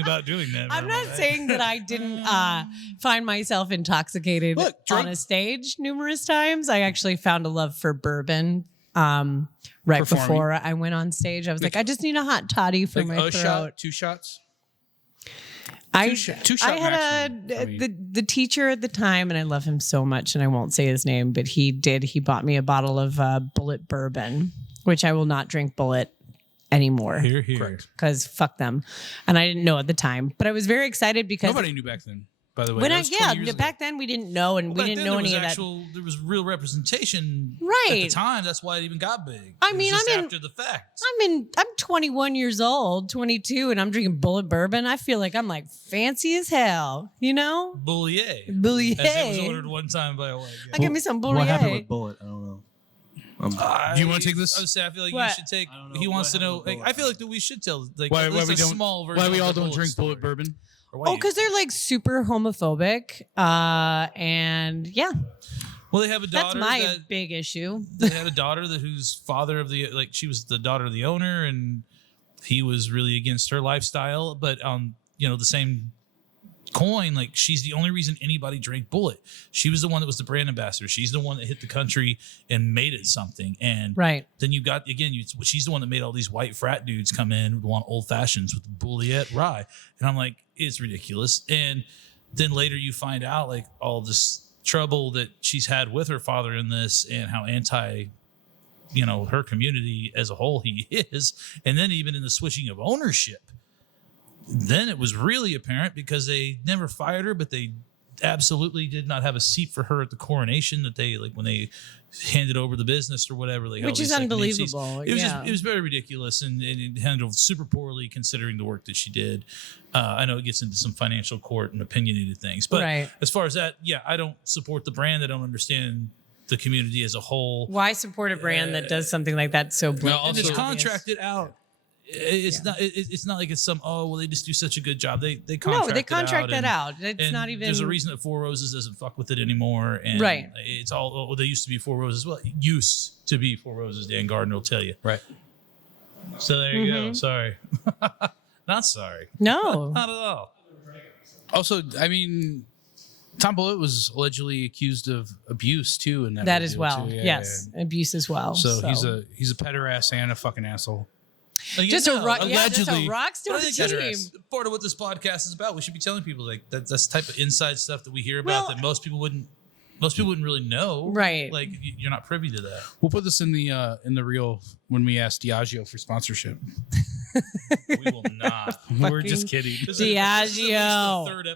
about doing that. I'm not saying that I didn't find myself intoxicated on a stage numerous times. I actually found a love for bourbon right before I went on stage. I was like, I just need a hot toddy for my throat. Shot, 2 shots? I Two-shot had the teacher at the time, and I love him so much, and I won't say his name, but he bought me a bottle of Bulleit bourbon, which I will not drink Bulleit anymore. Here. Because fuck them. And I didn't know at the time, but I I was very excited because nobody knew back then, by the way. Back then we didn't know, and we didn't know any of that. There was real representation right at the time. That's why it even got big. I mean, after the fact. I'm 21 years old, 22, and I'm drinking Bulleit bourbon. I feel like I'm like fancy as hell, you know? Bulleit. As it was ordered one time by a white guy. Give me some Bulleit. What happened with Bulleit? I don't know. Do you want to take this? I would say I feel like you should take. He wants to know. Like, I feel like that we should tell. Like, why at least we a don't? Small version Why we all of the don't drink story. Bulleit bourbon? Because they're like super homophobic, and yeah. Well, they have a daughter. That's my big issue. They had a daughter whose father of the she was the daughter of the owner, and he was really against her lifestyle. But the same coin, like she's the only reason anybody drank Bulleit. She was the one that was the brand ambassador. She's the one that hit the country and made it something. And then you got she's the one that made all these white frat dudes come in who want old fashions with the Bulleit rye. And I'm like, it's ridiculous. And then later you find out like all this trouble that she's had with her father in this, and how anti her community as a whole he is. And then even in the switching of ownership, then it was really apparent, because they never fired her, but they absolutely did not have a seat for her at the coronation, that they when they handed over the business or whatever. Which is unbelievable. It was very ridiculous, and it handled super poorly considering the work that she did. I know it gets into some financial court and opinionated things, but as far as that, I don't support the brand. I don't understand the community as a whole. Why support a brand that does something like that so blatantly? And it's contracted out. It's not. It's not like it's some. Oh well, they just do such a good job. They contract that out. It's not even. There's a reason that Four Roses doesn't fuck with it anymore. And it's all. Well, they used to be Four Roses. Well, it used to be Four Roses. Dan Gardner will tell you. Right. So there you go. Sorry. Not sorry. No. Not at all. Also, I mean, Tom Bulleit was allegedly accused of abuse too, and that as well. Yes, abuse as well. So he's a pederast and a fucking asshole. Just a allegedly. rock star team. Part of what this podcast is about. We should be telling people like that's the type of inside stuff that we hear about that most people wouldn't really know. Right. Like you're not privy to that. We'll put this in the reel when we ask Diageo for sponsorship. We will not. We're just kidding. Diageo. Third episode.